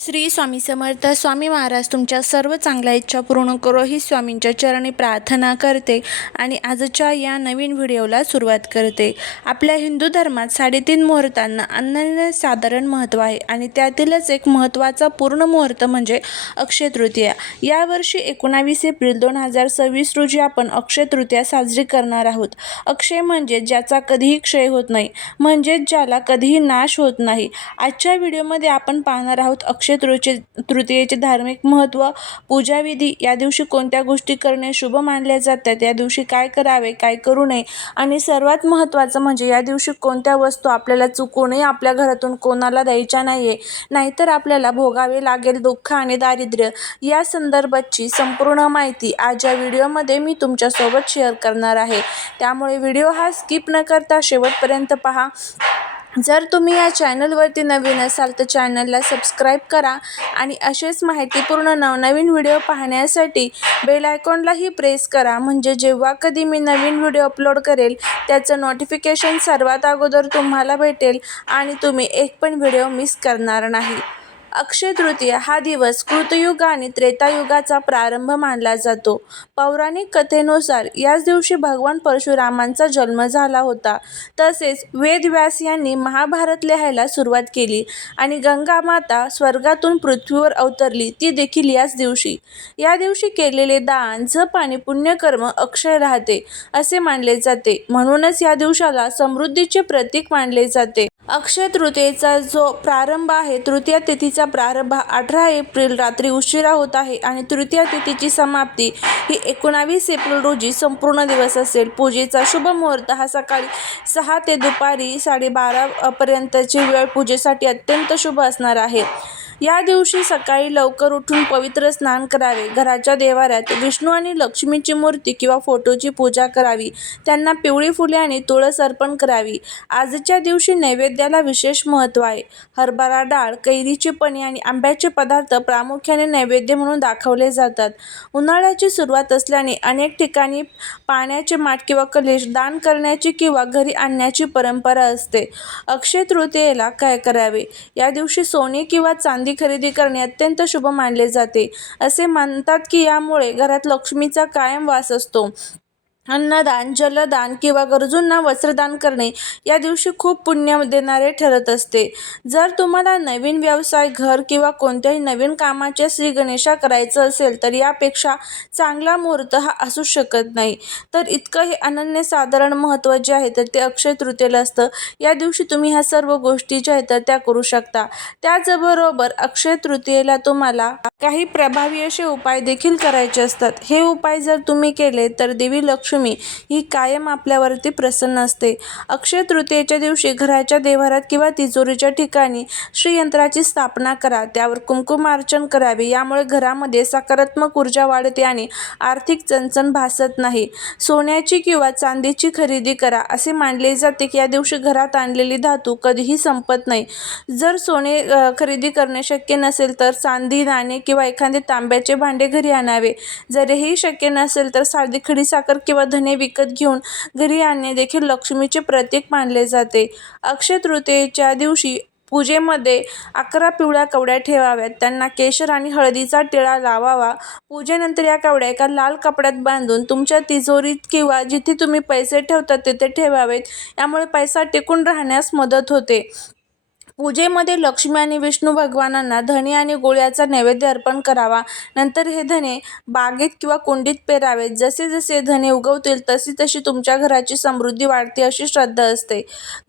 श्री स्वामी समर्थ. स्वामी महाराज तुमच्या सर्व चांगल्या इच्छा पूर्ण करो ही स्वामींच्या चरणी प्रार्थना करते आणि आजच्या या नवीन व्हिडिओला सुरुवात करते. आपल्या हिंदू धर्मात 3.5 मुहूर्तांना अनन्यसाधारण महत्त्व आहे आणि त्यातीलच एक महत्त्वाचा पूर्ण मुहूर्त म्हणजे अक्षय तृतीया. यावर्षी 19 एप्रिल 2026 रोजी आपण अक्षय तृतीया साजरी करणार आहोत. अक्षय म्हणजे ज्याचा कधीही क्षय होत नाही, म्हणजेच ज्याला कधीही नाश होत नाही. आजच्या व्हिडिओमध्ये आपण पाहणार आहोत अक्षय तृतीयेचे धार्मिक महत्त्व, पूजाविधी, या दिवशी कोणत्या गोष्टी करणे शुभ मानले जातात, या दिवशी काय करावे, काय करू नये आणि सर्वात महत्त्वाचं म्हणजे या दिवशी कोणत्या वस्तू आपल्याला चुकूनही आपल्या घरातून कोणाला द्यायच्या नाहीये, नाहीतर आपल्याला भोगावे लागेल दुःख आणि दारिद्र्य. या संदर्भाची संपूर्ण माहिती आज या व्हिडिओमध्ये मी तुमच्यासोबत शेअर करणार आहे, त्यामुळे व्हिडिओ हा स्किप न करता शेवटपर्यंत पहा. जर तुम्ही या चॅनलवरती नवीन असाल तर चॅनलला सबस्क्राईब करा आणि असेच माहितीपूर्ण नवनवीन व्हिडिओ पाहण्यासाठी बेल आयकॉनलाही प्रेस करा, म्हणजे जेव्हा कधी मी नवीन व्हिडिओ अपलोड करेल त्याचं नोटिफिकेशन सर्वात अगोदर तुम्हाला भेटेल आणि तुम्ही एक पण व्हिडिओ मिस करणार नाही. अक्षय तृतीया हा दिवस कृतयुग आणि त्रेतायुगाचा प्रारंभ मानला जातो. पौराणिक कथेनुसार याच दिवशी भगवान परशुरामांचा जन्म झाला होता. तसेच वेदव्यास यांनी महाभारत लिहायला सुरुवात केली आणि गंगा माता स्वर्गातून पृथ्वीवर अवतरली ती देखील याच दिवशी. या दिवशी केलेले दान, जप आणि पुण्यकर्म अक्षय राहते असे मानले जाते, म्हणूनच या दिवसाला समृद्धीचे प्रतीक मानले जाते. अक्षय तृतीयेचा जो प्रारंभ आहे, तृतीया तिथीचा प्रारंभ 18 एप्रिल रात्री उशिरा होत आहे आणि तृतीया तिथीची समाप्ती ही 19 एप्रिल रोजी संपूर्ण दिवस असेल. पूजेचा शुभ मुहूर्त हा सकाळी 6 ते दुपारी 12:30 पर्यंतची वेळ पूजेसाठी अत्यंत शुभ असणार आहे. या दिवशी सकाळी लवकर उठून पवित्र स्नान करावे, घराच्या देवाऱ्यात विष्णू आणि लक्ष्मीची मूर्ती किंवा फोटोची पूजा करावी, त्यांना पिवळी फुले आणि तुळस अर्पण करावी. आजच्या दिवशी नैवेद्याला विशेष महत्त्व आहे. हरभरा डाळ, कैरीची पणी आणि आंब्याचे पदार्थ प्रामुख्याने नैवेद्य म्हणून दाखवले जातात. उन्हाळ्याची सुरुवात असल्याने अनेक ठिकाणी पाण्याचे माठ किंवा कलश दान करण्याची किंवा घरी आणण्याची परंपरा असते. अक्षय तृतीयेला काय करावे? या दिवशी सोने किंवा चांदी खरेदी करणे अत्यंत शुभ मानले जाते. असे मानतात की यामुळे घरात लक्ष्मीचा कायम वास असतो. अन्नदान, जलदान किंवा गरजूंना वस्त्रदान करणे या दिवशी खूप पुण्य देणारे ठरत असते. जर तुम्हाला नवीन व्यवसाय, घर किंवा कोणत्याही नवीन कामाचे श्री गणेशा करायचं असेल तर यापेक्षा चांगला मुहूर्त हा असू शकत नाही. तर इतकं हे अनन्यसाधारण महत्त्व जे आहे तर ते अक्षय तृतीयेला असतं. या दिवशी तुम्ही ह्या सर्व गोष्टी ज्या आहेत तर त्या करू शकता. त्याचबरोबर अक्षय तृतीयेला तुम्हाला काही प्रभावी असे उपाय देखील करायचे असतात. हे उपाय जर तुम्ही केले तर देवी लक्ष्मी ही कायम आपल्यावरती प्रसन्न असते. अक्षय तृतीयेच्या दिवशी घराच्या देवाऱ्यात किंवा तिजोरीच्या ठिकाणी श्रीयंत्राची स्थापना करा, त्यावर कुंकुमार्चन करावे. यामुळे घरामध्ये सकारात्मक ऊर्जा वाढते आणि आर्थिक चणचण भासत नाही. सोन्याची किंवा चांदीची खरेदी करा. असे मानले जाते की या दिवशी घरात आणलेली धातू कधीही संपत नाही. जर सोने खरेदी करणे शक्य नसेल तर चांदी, नाणे किंवा एखादे तांब्याचे भांडे घरी आणावे. जर हेही शक्य नसेल तर साधी खडीसाखर किंवा धने विकत घेऊन घरी आणणे देखील लक्ष्मीचे प्रतीक मानले जाते. अक्षय तृतीयेच्या दिवशी पूजेमध्ये 11 पिवळ्या कवड्या ठेवाव्यात, त्यांना केशर आणि हळदीचा टिळा लावावा. पूजेनंतर या कवड्या एका लाल कपड्यात बांधून तुमच्या तिजोरीत किंवा जिथे तुम्ही पैसे ठेवता तिथे ठेवावेत. यामुळे पैसा टिकून राहण्यास मदत होते. पूजेमध्ये लक्ष्मी आणि विष्णू भगवानांना धणे आणि गुळाचा नैवेद्य अर्पण करावा. नंतर हे धणे बागेत किंवा कुंडीत पेरावेत. जसे जसे धणे उगवतील तशी तशी तुमच्या घराची समृद्धी वाढते अशी श्रद्धा असते.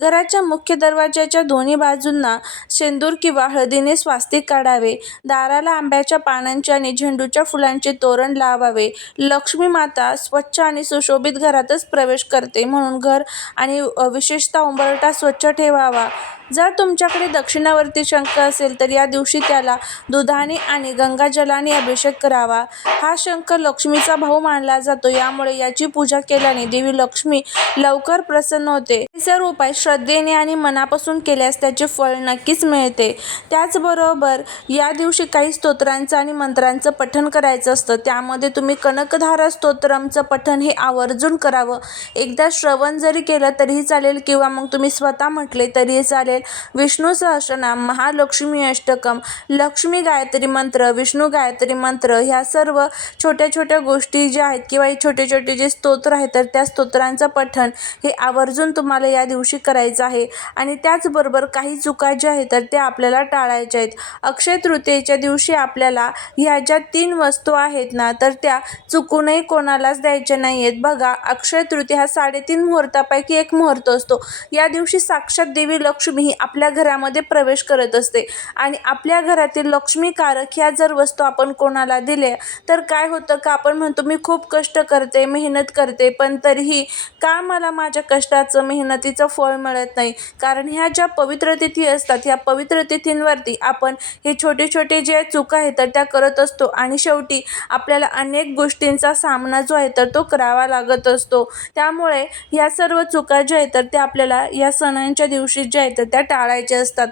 घराच्या मुख्य दरवाजाच्या दोन्ही बाजूंना शेंदूर किंवा हळदीने स्वास्तिक काढावे. दाराला आंब्याच्या पानांचे आणि झेंडूच्या फुलांचे तोरण लावावे. लक्ष्मी माता स्वच्छ आणि सुशोभित घरातच प्रवेश करते, म्हणून घर आणि विशेषतः उंबरठा स्वच्छ ठेवावा. जर तुमच्याकडे दक्षिणावर्ती शंख असेल तर या दिवशी त्याला दुधाने आणि गंगाजलाने अभिषेक करावा. हा शंख लक्ष्मीचा भाऊ मानला जातो, यामुळे याची पूजा केल्याने देवी लक्ष्मी लवकर प्रसन्न होते. हे सर्व उपाय श्रद्धेने आणि मनापासून केल्यास त्याचे फळ नक्कीच मिळते. त्याचबरोबर या दिवशी काही स्तोत्रांचं आणि मंत्रांचं पठण करायचं असतं. त्यामध्ये तुम्ही कनकधारा स्तोत्रमचं पठण हे आवर्जून करावं. एकदा श्रवण जरी केलं तरीही चालेल किंवा मग तुम्ही स्वतः म्हटले तरीही चालेल. विष्णू सहस्रनाम, महालक्ष्मी अष्टकम, लक्ष्मी गायत्री मंत्र, विष्णू गायत्री मंत्र, ह्या सर्व छोट्या छोट्या गोष्टी ज्या आहेत किंवा छोटे छोटे जे स्तोत्र आहेत तर त्या स्तोत्रांचं पठण हे आवर्जून तुम्हाला या दिवशी करायचं आहे. आणि त्याचबरोबर काही चुका ज्या आहेत तर त्या आपल्याला टाळायच्या आहेत. अक्षय तृतीयेच्या दिवशी आपल्याला ह्या ज्या 3 वस्तू आहेत ना तर त्या चुकूनही कोणालाच द्यायच्या नाही आहेत. बघा, अक्षय तृतीया हा 3.5 मुहूर्तापैकी एक मुहूर्त असतो. या दिवशी साक्षात देवी लक्ष्मी ही आपल्या घरामध्ये प्रवेश करत असते आणि आपल्या घरातील लक्ष्मीकारक ह्या जर वस्तू आपण कोणाला दिल्या तर काय होतं का आपण म्हणतो मी खूप कष्ट करते, मेहनत करते, पण तरीही का मला माझ्या कष्टाचं मेहनतीचं फळ मिळत नाही. कारण ह्या ज्या पवित्र तिथी असतात ह्या पवित्र तिथींवरती आपण हे छोटे छोटे जे चुका आहेत तर त्या करत असतो आणि शेवटी आपल्याला अनेक गोष्टींचा सामना जो आहे तर तो करावा लागत असतो. त्यामुळे या सर्व चुका ज्या आहेत तर त्या आपल्याला या सणांच्या दिवशी ज्या आहेत तर त्या टाळायच्या असतात.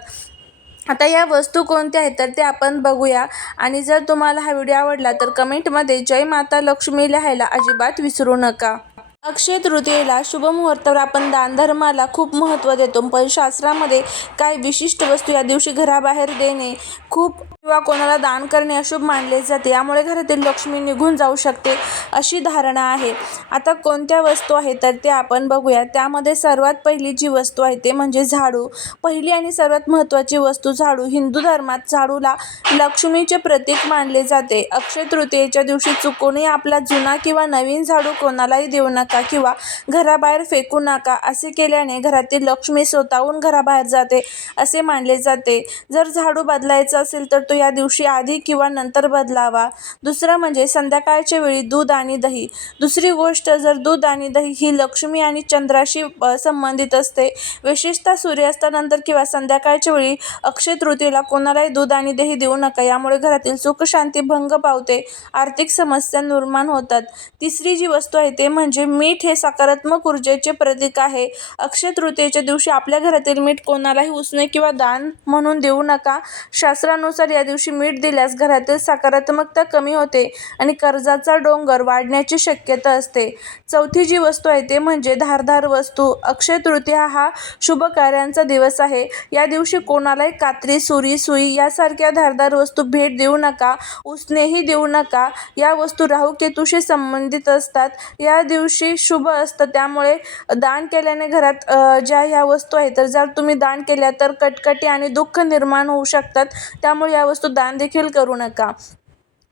आता या वस्तू कोणत्या आहेत तर ते आपण बघूया. आणि जर तुम्हाला हा व्हिडिओ आवडला तर कमेंटमध्ये जय माता लक्ष्मी लिहायला अजिबात विसरू नका. अक्षय तृतीयेला शुभ मुहूर्तावर आपण दानधर्माला खूप महत्त्व देतो, पण शास्त्रामध्ये काही विशिष्ट वस्तू या दिवशी घराबाहेर देणे खूप किंवा कोणाला दान करणे अशुभ मानले जाते. यामुळे घरातील लक्ष्मी निघून जाऊ शकते अशी धारणा आहे. आता कोणत्या वस्तू आहेत तर ते आपण बघूया. त्यामध्ये सर्वात पहिली जी वस्तू आहे ते म्हणजे झाडू. पहिली आणि सर्वात महत्त्वाची वस्तू झाडू. हिंदू धर्मात झाडूला लक्ष्मीचे प्रतीक मानले जाते. अक्षय तृतीयेच्या दिवशी चुकूनही आपला जुना किंवा नवीन झाडू कोणालाही देऊ नका किंवा घराबाहेर फेकू नका. असे केल्याने घरातील लक्ष्मी स्वतःहून घराबाहेर जाते असे मानले जाते. जर झाडू बदलायचा असेल तर तो या दिवशी आधी किंवा नंतर बदलावा. दुसरं म्हणजे संध्याकाळच्या वेळी दूध आणि दही. दुसरी गोष्ट, जर दूध आणि दही ही लक्ष्मी आणि चंद्राशी संबंधित असते. विशेषतः सूर्यास्तानंतर किंवा संध्याकाळच्या वेळी अक्षय तृतीयेला कोणालाही दूध आणि दही देऊ नका. यामुळे घरातील सुख शांती भंग पावते, आर्थिक समस्या निर्माण होतात. तिसरी जी वस्तू आहे ते म्हणजे मीठ. हे सकारात्मक ऊर्जेचे प्रतीक आहे. अक्षय तृतीयेच्या दिवशी आपल्या घरातील मीठ कोणालाही उसने किंवा दान म्हणून देऊ नका. शास्त्रानुसार या दिवशी मीठ दिल्यास घरातील सकारात्मकता कमी होते आणि कर्जाचा डोंगर वाढण्याची शक्यता असते. चौथी जी वस्तू आहे ते म्हणजे धारदार वस्तू. अक्षय तृतीया हा शुभ कार्यांचा दिवस आहे. या दिवशी कोणालाही कात्री, सुरी, सुई यासारख्या धारदार वस्तू भेट देऊ नका. उसनेही देऊ नका. या वस्तू राहू केतूशी संबंधित असतात. या दिवशी शुभ असतं, त्यामुळे दान केल्याने घरात ज्या ह्या वस्तू आहेत तर जर तुम्ही दान केल्या तर कटकटी आणि दुःख निर्माण होऊ शकतात. त्यामुळे या वस्तू दान देखील करू नका.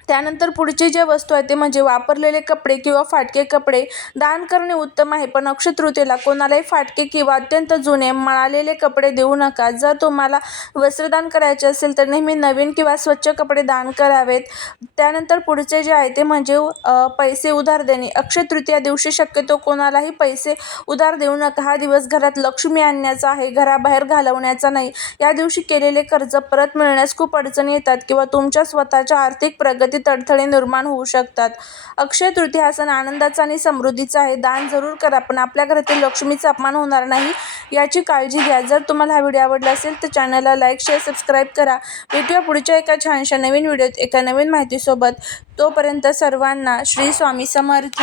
त्यानंतर पुढची जे वस्तू आहे ते म्हणजे वापरलेले कपडे किंवा फाटके कपडे. दान करणे उत्तम आहे, पण अक्षय तृतीयेला कोणालाही फाटके किंवा अत्यंत जुने मळालेले कपडे देऊ नका. जर तुम्हाला वस्त्रदान करायचे असेल तर नेहमी नवीन किंवा स्वच्छ कपडे दान करावेत. त्यानंतर पुढचे जे आहे ते म्हणजे पैसे उधार देणे. अक्षय तृतीया दिवशी शक्यतो कोणालाही पैसे उधार देऊ नका. हा दिवस घरात लक्ष्मी आणण्याचा आहे, घराबाहेर घालवण्याचा नाही. या दिवशी केलेले कर्ज परत मिळण्यास खूप अडचणी येतात किंवा तुमच्या स्वतःच्या आर्थिक प्रगतीत अडथळे निर्माण होऊ शकतात. अक्षय तृतीया हा सण आनंदाचा आणि समृद्धीचा आहे. दान जरूर करा, पण आपल्या घरातील लक्ष्मीचा अपमान होणार नाही याची काळजी घ्या. जर तुम्हाला हा व्हिडिओ आवडला असेल तर चॅनलला लाईक, शेअर, सबस्क्राईब करा. भेटूया पुढच्या एका छानशा नवीन व्हिडिओत एका नवीन माहितीसोबत. तोपर्यंत सर्वांना श्री स्वामी समर्थ.